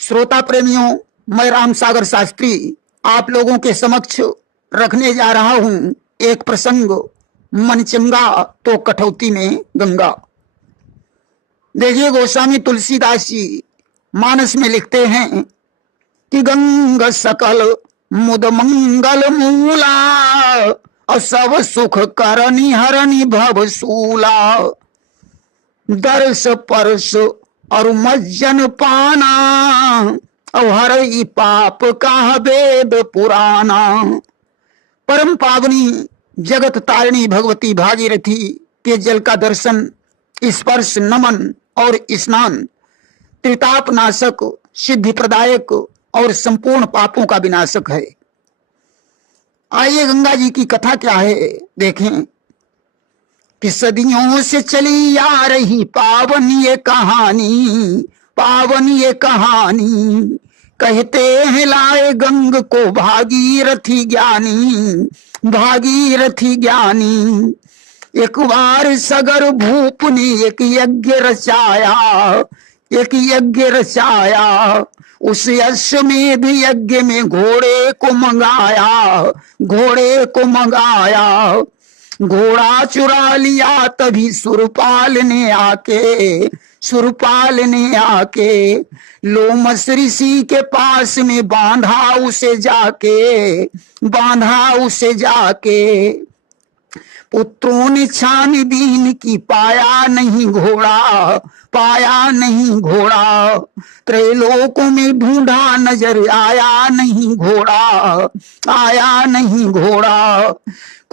श्रोता प्रेमियों, मैं राम सागर शास्त्री आप लोगों के समक्ष रखने जा रहा हूं एक प्रसंग, मन चंगा तो कठौती में गंगा। देखिए, गोस्वामी तुलसीदास जी मानस में लिखते हैं कि गंग सकल मुद मंगल मूला और सब सुख करनी हरनी भव सूला। दर्श परस और मज्जन पाना और हर ई पाप का वेद पुराना। परम पावनी जगत तारिणी भगवती भागीरथी के जल का दर्शन, स्पर्श, नमन और स्नान त्रिताप नाशक, सिद्धि प्रदायक और संपूर्ण पापों का विनाशक है। आइए गंगा जी की कथा क्या है देखें कि सदियों से चली आ रही पावन ये कहानी, पावन ये कहानी। कहते हैं लाए गंग को भागीरथी ज्ञानी, भागीरथी ज्ञानी। एक बार सगर भूप ने एक यज्ञ रचाया, एक यज्ञ रचाया। उस अश्वमेध यज्ञ में घोड़े को मंगाया, घोड़े को मंगाया। घोड़ा चुरा लिया तभी सुरपाल ने आके, सुरपाल ने आके लोमस ऋषि के पास में बांधा उसे जाके, बांधा उसे जाके। पुत्रों ने छानबीन की, पाया नहीं घोड़ा, पाया नहीं घोड़ा। त्रैलोकों में ढूंढा नजर आया नहीं घोड़ा, आया नहीं घोड़ा।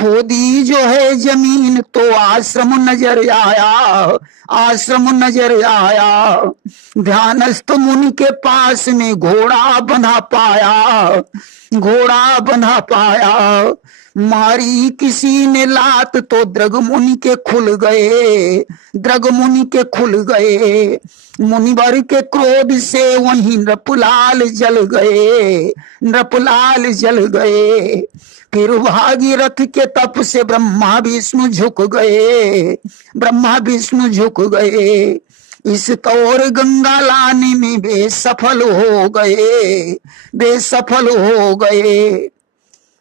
खोदी जो है जमीन तो आश्रम नजर आया, आश्रम नजर आया। ध्यानस्थ मुनि के पास में घोड़ा बंधा पाया, घोड़ा बंधा पाया। मारी किसी ने लात तो द्रग मुनि के खुल गए, द्रग मुनि के खुल गए। मुनिवर के क्रोध से वहीं नृपलाल जल गए, नृपलाल जल गए। फिर भागीरथ के तप से ब्रह्मा विष्णु झुक गए, ब्रह्मा विष्णु झुक गए। इस तौर गंगा लाने में बेसफल हो गए, बेसफल हो गए।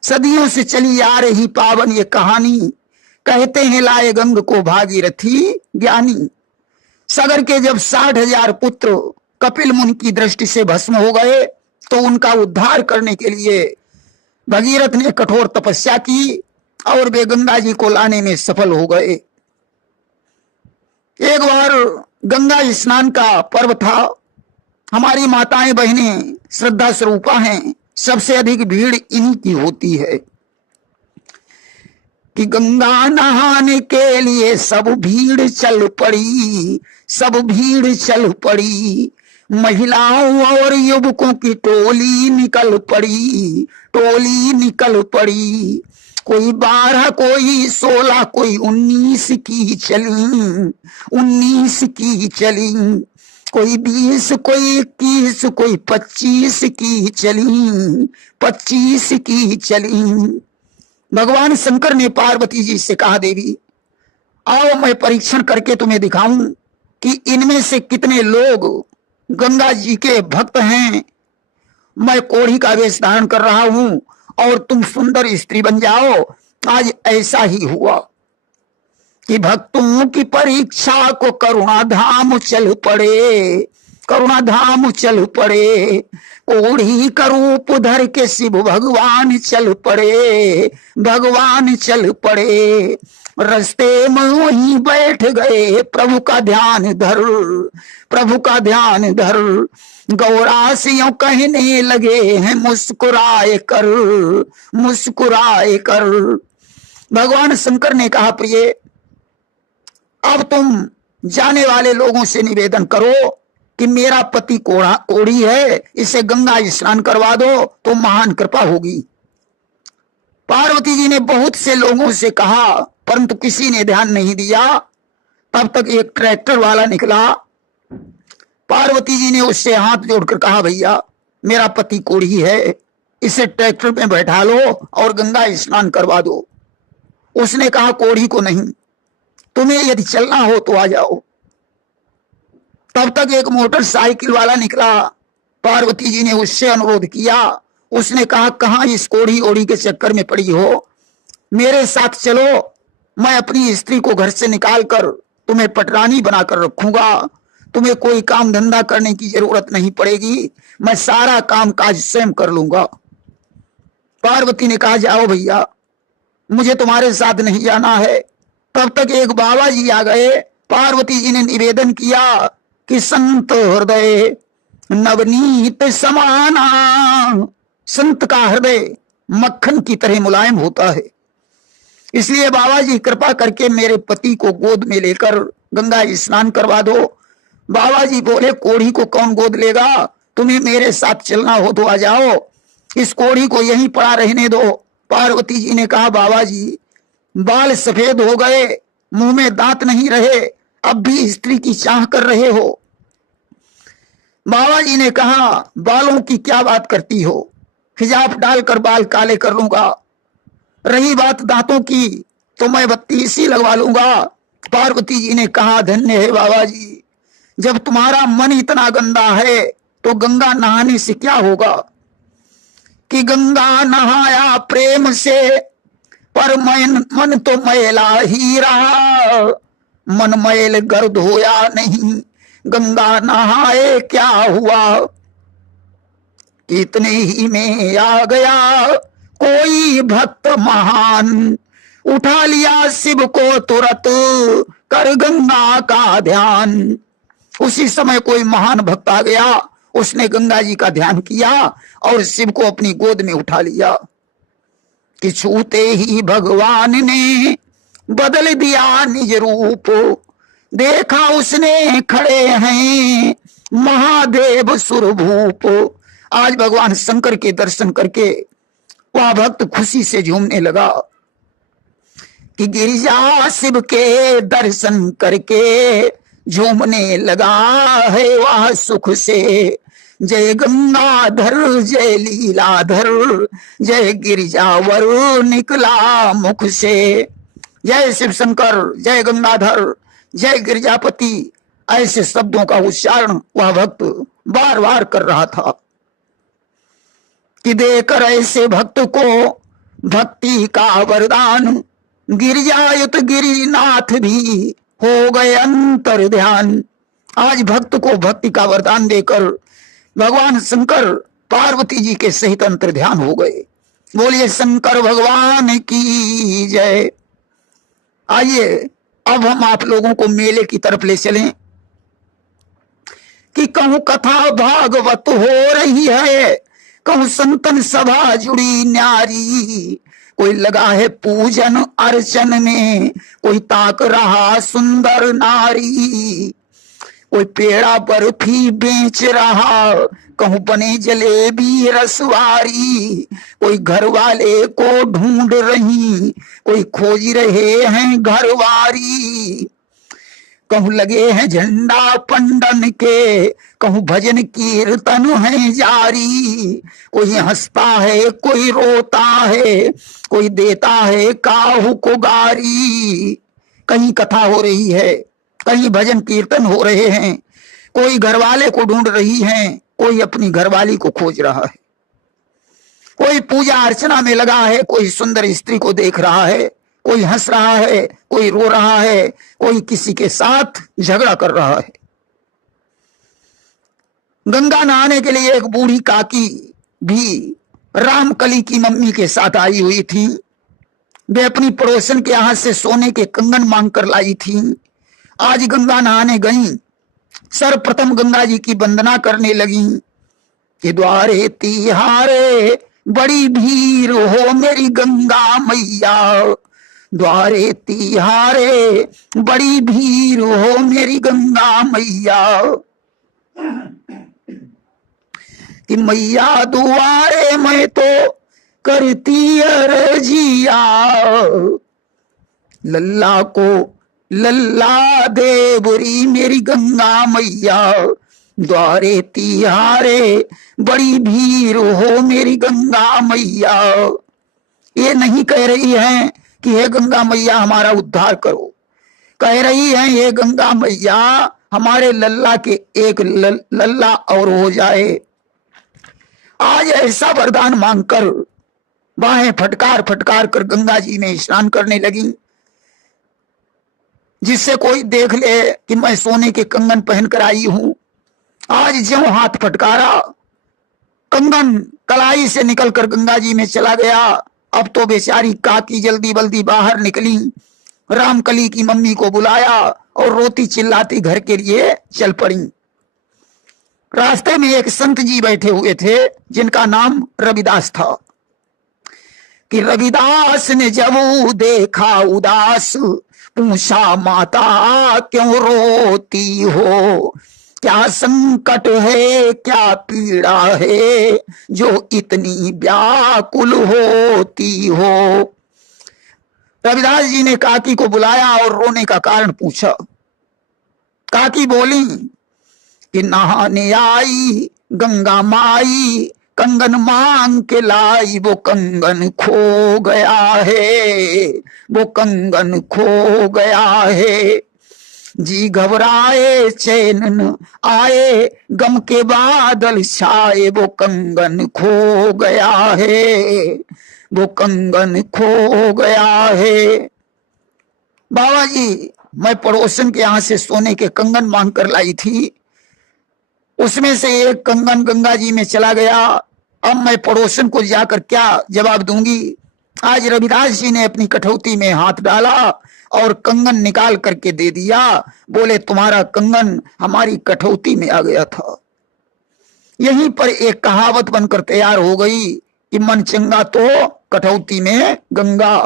सदियों से चली आ रही पावन ये कहानी, कहते हैं लाए गंग को भागीरथी ज्ञानी। सगर के जब 60,000 पुत्र कपिल मुनि की दृष्टि से भस्म हो गए तो उनका उद्धार करने के लिए भगीरथ ने कठोर तपस्या की और वे गंगा जी को लाने में सफल हो गए। एक बार गंगा स्नान का पर्व था। हमारी माताएं बहनें श्रद्धा स्वरूपा हैं, सबसे अधिक भीड़ इन्हीं की होती है कि गंगा नहाने के लिए सब भीड़ चल पड़ी, सब भीड़ चल पड़ी। महिलाओं और युवकों की टोली निकल पड़ी, टोली निकल पड़ी। कोई 12, कोई 16, कोई 19 की चली, 19 की चली। कोई 20, कोई 21, कोई 25 की चली, 25 की चली। भगवान शंकर ने पार्वती जी से कहा, देवी आओ मैं परीक्षण करके तुम्हें दिखाऊं कि इनमें से कितने लोग गंगा जी के भक्त हैं। मैं कोढ़ी का वेश धारण कर रहा हूं और तुम सुंदर स्त्री बन जाओ। आज ऐसा ही हुआ कि भक्तों की परीक्षा को करुणा धाम चल पड़े, करुणा धाम चल पड़े। कोढ़ी का रूप धर के शिव भगवान चल पड़े, भगवान चल पड़े। रस्ते में वहीं बैठ गए, प्रभु का ध्यान धर, प्रभु का ध्यान धर। गौरा से यूं कहने लगे हैं मुस्कुराए कर, मुस्कुराए कर। भगवान शंकर ने कहा, प्रिय अब तुम जाने वाले लोगों से निवेदन करो कि मेरा पति कोढ़ी है, इसे गंगा स्नान करवा दो तो महान कृपा होगी। पार्वती जी ने बहुत से लोगों से कहा परंतु किसी ने ध्यान नहीं दिया। तब तक एक ट्रैक्टर वाला निकला। पार्वती जी ने उससे हाथ जोड़कर कहा, भैया मेरा पति कोढ़ी है, इसे ट्रैक्टर में बैठा लो और गंगा स्नान करवा दो। उसने कहा, कोढ़ी को नहीं, तुम्हें यदि चलना हो तो आ जाओ। तब तक एक मोटरसाइकिल वाला निकला। पार्वती जी ने उससे अनुरोध किया। उसने कहा, कहां इस कोढ़ी ओढ़ी के चक्कर में पड़ी हो, मेरे साथ चलो, मैं अपनी स्त्री को घर से निकालकर तुम्हें पटरानी बनाकर रखूंगा, तुम्हें कोई काम धंधा करने की जरूरत नहीं पड़ेगी, मैं सारा काम काज स्वयं कर लूंगा। पार्वती ने कहा, जाओ भैया, मुझे तुम्हारे साथ नहीं जाना है। तब तक एक बाबा जी आ गए। पार्वती जी ने निवेदन किया कि संत हृदय नवनीत समाना, संत का हृदय मक्खन की तरह मुलायम होता है, इसलिए बाबा जी कृपा करके मेरे पति को गोद में लेकर गंगा स्नान करवा दो। बाबा जी बोले, कोढ़ी को कौन गोद लेगा, तुम्हें मेरे साथ चलना हो तो आ जाओ, इस कोढ़ी को यहीं पड़ा रहने दो। पार्वती जी ने कहा, बाबा जी बाल सफेद हो गए, मुंह में दांत नहीं रहे, अब भी स्त्री की चाह कर रहे हो। बाबा जी ने कहा, बालों की क्या बात करती हो, हिजाब डालकर बाल काले कर लूंगा, रही बात दांतों की तो मैं 32 ही लगवा लूंगा। पार्वती जी ने कहा, धन्य है बाबा जी, जब तुम्हारा मन इतना गंदा है तो गंगा नहाने से क्या होगा, कि गंगा नहाया प्रेम से पर मन तो मैला ही रहा, मन मैल गर्द होया नहीं, गंगा नहाए क्या हुआ, इतने ही में आ गया कोई भक्त महान, उठा लिया शिव को तुरंत कर गंगा का ध्यान। उसी समय कोई महान भक्त आ गया, उसने गंगा जी का ध्यान किया और शिव को अपनी गोद में उठा लिया कि छूते ही भगवान ने बदल दिया निज रूप, देखा उसने खड़े हैं महादेव सुरभूप। आज भगवान शंकर के दर्शन करके वह भक्त खुशी से झूमने लगा कि गिरिजा शिव के दर्शन करके झूमने लगा है वह सुख से, जय गंगाधर जय लीलाधर, जय गिरिजावर निकला मुख से। जय शिव शंकर, जय गंगाधर, जय गिरिजापति, ऐसे शब्दों का उच्चारण वह भक्त बार बार कर रहा था कि देकर ऐसे भक्त को भक्ति का वरदान, गिरिजायुत गिरिनाथ भी हो गए अंतर ध्यान। आज भक्त को भक्ति का वरदान देकर भगवान शंकर पार्वती जी के सहित अंतर ध्यान हो गए। बोलिए शंकर भगवान की जय। आइए अब हम आप लोगों को मेले की तरफ ले चलें कि कहूं कथा भागवत हो रही है, कहूं संतन सभा जुड़ी न्यारी, कोई लगा है पूजन अर्चन में, कोई ताक रहा सुंदर नारी, कोई पेड़ा बर्फी बेच रहा, कहूं बने जलेबी रसवारी, कोई घर वाले को ढूंढ रही, कोई खोज रहे हैं घरवारी, कहूं लगे हैं झंडा पंडन के, कहूं भजन कीर्तन है जारी, कोई हंसता है कोई रोता है, कोई देता है काहू को गारी। कहीं कथा हो रही है, कहीं भजन कीर्तन हो रहे हैं, कोई घरवाले को ढूंढ रही है, कोई अपनी घरवाली को खोज रहा है, कोई पूजा अर्चना में लगा है, कोई सुंदर स्त्री को देख रहा है, कोई हंस रहा है, कोई रो रहा है, कोई किसी के साथ झगड़ा कर रहा है। गंगा नहाने के लिए एक बूढ़ी काकी भी रामकली की मम्मी के साथ आई हुई थी। वे अपनी पड़ोसन के यहां से सोने के कंगन मांग कर लाई थी। आज गंगा नहाने गई, सर्वप्रथम गंगा जी की वंदना करने लगी कि द्वारे तिहारे बड़ी भीड़ हो मेरी गंगा मैया, द्वारे तिहारे बड़ी भीड़ हो मेरी गंगा मैया, कि मैया दुआरे मैं तो करती अर्जिया, लल्ला को लल्ला दे बुरी मेरी गंगा मैया, द्वारे तिहारे बड़ी भीड़ हो मेरी गंगा मैया। ये नहीं कह रही है कि हे गंगा मैया हमारा उद्धार करो, कह रही है हे गंगा मैया हमारे लल्ला के एक लल्ला और हो जाए, आज ऐसा वरदान मांगकर बाहें फटकार फटकार कर गंगा जी में स्नान करने लगी, जिससे कोई देख ले कि मैं सोने के कंगन पहनकर आई हूं। आज ज्यों हाथ फटकारा, कंगन कलाई से निकलकर गंगा जी में चला गया। अब तो बेचारी काकी जल्दी बल्दी बाहर निकली, रामकली की मम्मी को बुलाया और रोती चिल्लाती घर के लिए चल पड़ी। रास्ते में एक संत जी बैठे हुए थे जिनका नाम रविदास था। कि रविदास ने जब देखा उदास, पूछा माता क्यों रोती हो, क्या संकट है क्या पीड़ा है जो इतनी व्याकुल होती हो। रविदास जी ने काकी को बुलाया और रोने का कारण पूछा। काकी बोली कि नहाने आई गंगा माई, कंगन मांग के लाई, वो कंगन खो गया है, वो कंगन खो गया है। जी घबराए चैन न आए, गम के बादल छाए, वो कंगन खो गया है, वो कंगन खो गया है। बाबा जी, मैं पड़ोसन के यहां से सोने के कंगन मांग कर लाई थी, उसमें से एक कंगन गंगा जी में चला गया। अब मैं पड़ोसन को जाकर क्या जवाब दूंगी। आज रविदास जी ने अपनी कठौती में हाथ डाला और कंगन निकाल करके दे दिया। बोले तुम्हारा कंगन हमारी कठौती में आ गया था। यहीं पर एक कहावत बनकर तैयार हो गई कि मन चंगा तो कठौती में गंगा।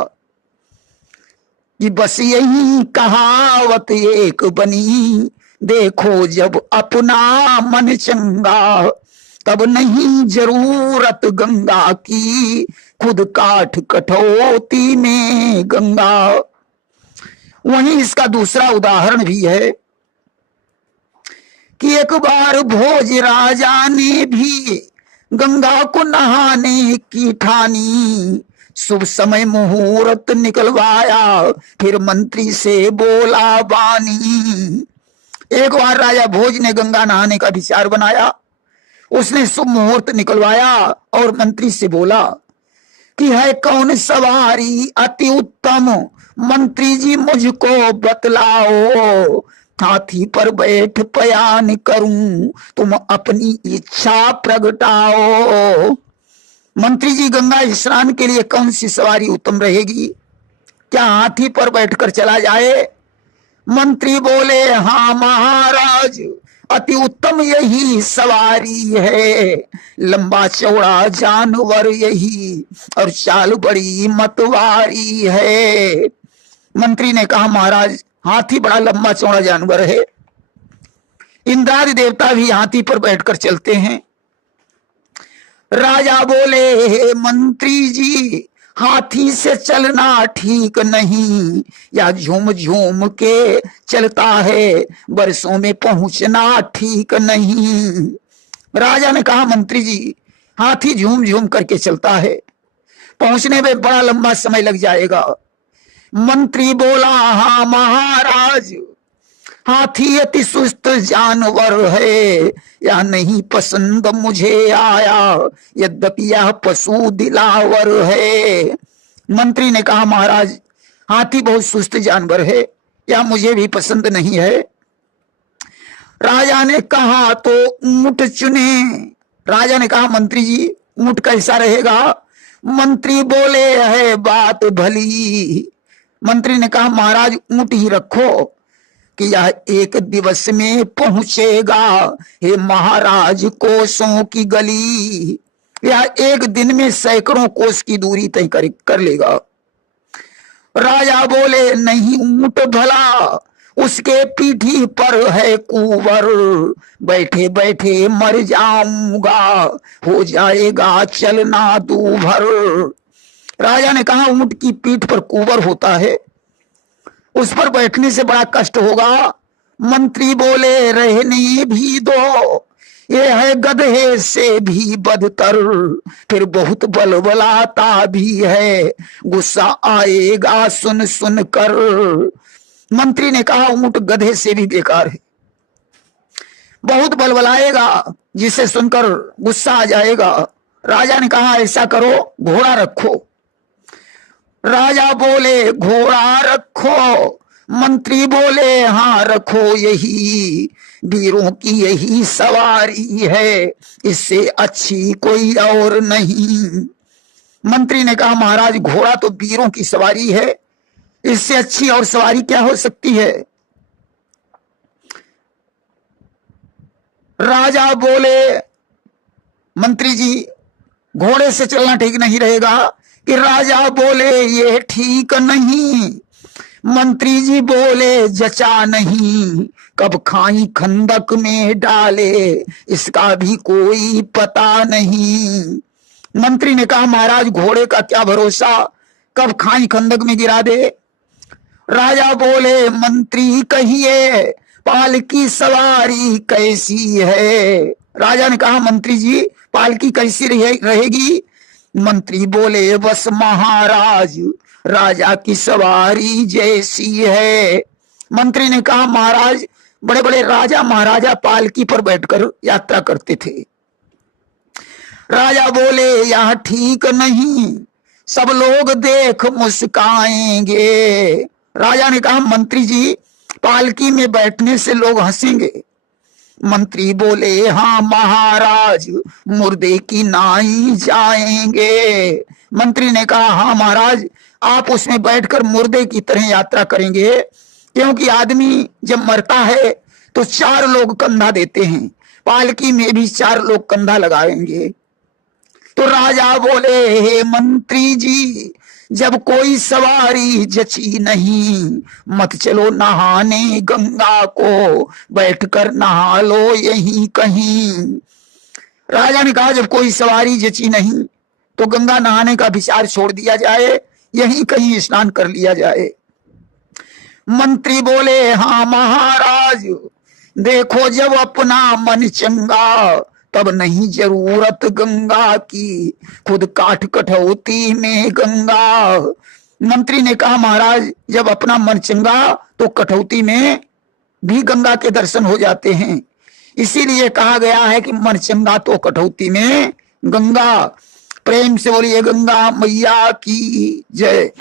कि बस यही कहावत एक बनी, देखो जब अपना मन चंगा, तब नहीं जरूरत गंगा की, खुद काठ कठौती में गंगा। वहीं इसका दूसरा उदाहरण भी है कि एक बार भोज राजा ने भी गंगा को नहाने की ठानी, शुभ समय मुहूर्त निकलवाया, फिर मंत्री से बोला बानी। एक बार राजा भोज ने गंगा नहाने का विचार बनाया, उसने शुभ मुहूर्त निकलवाया और मंत्री से बोला कि है कौन सवारी अति उत्तम, मंत्री जी मुझको बतलाओ, हाथी पर बैठ पयान करूं, तुम अपनी इच्छा प्रगटाओ। मंत्री जी, गंगा स्नान के लिए कौन सी सवारी उत्तम रहेगी? क्या हाथी पर बैठकर चला जाए? मंत्री बोले हाँ महाराज, अति उत्तम यही सवारी है, लंबा चौड़ा जानवर यही, और चाल बड़ी मतवारी है। मंत्री ने कहा महाराज, हाथी बड़ा लंबा चौड़ा जानवर है, इंद्रादि देवता भी हाथी पर बैठकर चलते हैं। राजा बोले हे मंत्री जी, हाथी से चलना ठीक नहीं, या झूम झूम के चलता है, बरसों में पहुंचना ठीक नहीं। राजा ने कहा मंत्री जी, हाथी झूम झूम करके चलता है, पहुंचने में बड़ा लंबा समय लग जाएगा। मंत्री बोला हाँ महाराज, हाथी अति सुस्त जानवर है, या नहीं पसंद मुझे आया, यद्यपि यह पशु दिलावर है। मंत्री ने कहा महाराज, हाथी बहुत सुस्त जानवर है, या मुझे भी पसंद नहीं है। राजा ने कहा तो ऊंट चुने। राजा ने कहा मंत्री जी, ऊंट कैसा रहेगा? मंत्री बोले है बात भली। मंत्री ने कहा महाराज, ऊंट ही रखो कि यह एक दिवस में पहुंचेगा, हे महाराज कोसों की गली, यह एक दिन में सैकड़ों कोस की दूरी तय कर लेगा। राजा बोले नहीं ऊंट भला, उसके पीठी पर है कुंवर, बैठे बैठे मर जाऊंगा, हो जाएगा चलना दूभर। राजा ने कहा ऊंट की पीठ पर कुंवर होता है, उस पर बैठने से बड़ा कष्ट होगा। मंत्री बोले रहने भी दो, ये है गधे से भी बदतर, फिर बहुत बलबलाता भी है, गुस्सा आएगा सुन सुन कर। मंत्री ने कहा ऊंट गधे से भी बेकार है, बहुत बलबलाएगा, जिसे सुनकर गुस्सा आ जाएगा। राजा ने कहा ऐसा करो, घोड़ा रखो। राजा बोले घोड़ा रखो, मंत्री बोले हाँ रखो, यही वीरों की यही सवारी है, इससे अच्छी कोई और नहीं। मंत्री ने कहा महाराज घोड़ा तो वीरों की सवारी है, इससे अच्छी और सवारी क्या हो सकती है। राजा बोले मंत्री जी घोड़े से चलना ठीक नहीं रहेगा। कि राजा बोले ये ठीक नहीं, मंत्री जी बोले जचा नहीं, कब खाई खंदक में डाले इसका भी कोई पता नहीं। मंत्री ने कहा महाराज घोड़े का क्या भरोसा, कब खाई खंदक में गिरा दे। राजा बोले मंत्री कहिए पालकी सवारी कैसी है। राजा ने कहा मंत्री जी पालकी कैसी रहेगी। मंत्री बोले बस महाराज राजा की सवारी जैसी है। मंत्री ने कहा महाराज बड़े बड़े राजा महाराजा पालकी पर बैठकर यात्रा करते थे। राजा बोले यह ठीक नहीं, सब लोग देख मुस्काएंगे। राजा ने कहा मंत्री जी पालकी में बैठने से लोग हंसेंगे। मंत्री बोले हाँ महाराज मुर्दे की नाई जाएंगे। मंत्री ने कहा हाँ महाराज आप उसमें बैठकर मुर्दे की तरह यात्रा करेंगे, क्योंकि आदमी जब मरता है तो 4 लोग कंधा देते हैं, पालकी में भी 4 लोग कंधा लगाएंगे। तो राजा बोले हे मंत्री जी जब कोई सवारी जची नहीं, मत चलो नहाने गंगा को, बैठकर नहा लो यहीं कहीं। राजा ने कहा जब कोई सवारी जची नहीं तो गंगा नहाने का विचार छोड़ दिया जाए, यहीं कहीं स्नान कर लिया जाए। मंत्री बोले हाँ महाराज देखो जब अपना मन चंगा, तब नहीं जरूरत गंगा की, खुद काठ कठौती में गंगा। मंत्री ने कहा महाराज जब अपना मन चंगा तो कठौती में भी गंगा के दर्शन हो जाते हैं, इसीलिए कहा गया है कि मन चंगा तो कठौती में गंगा। प्रेम से बोलिए गंगा मैया की जय।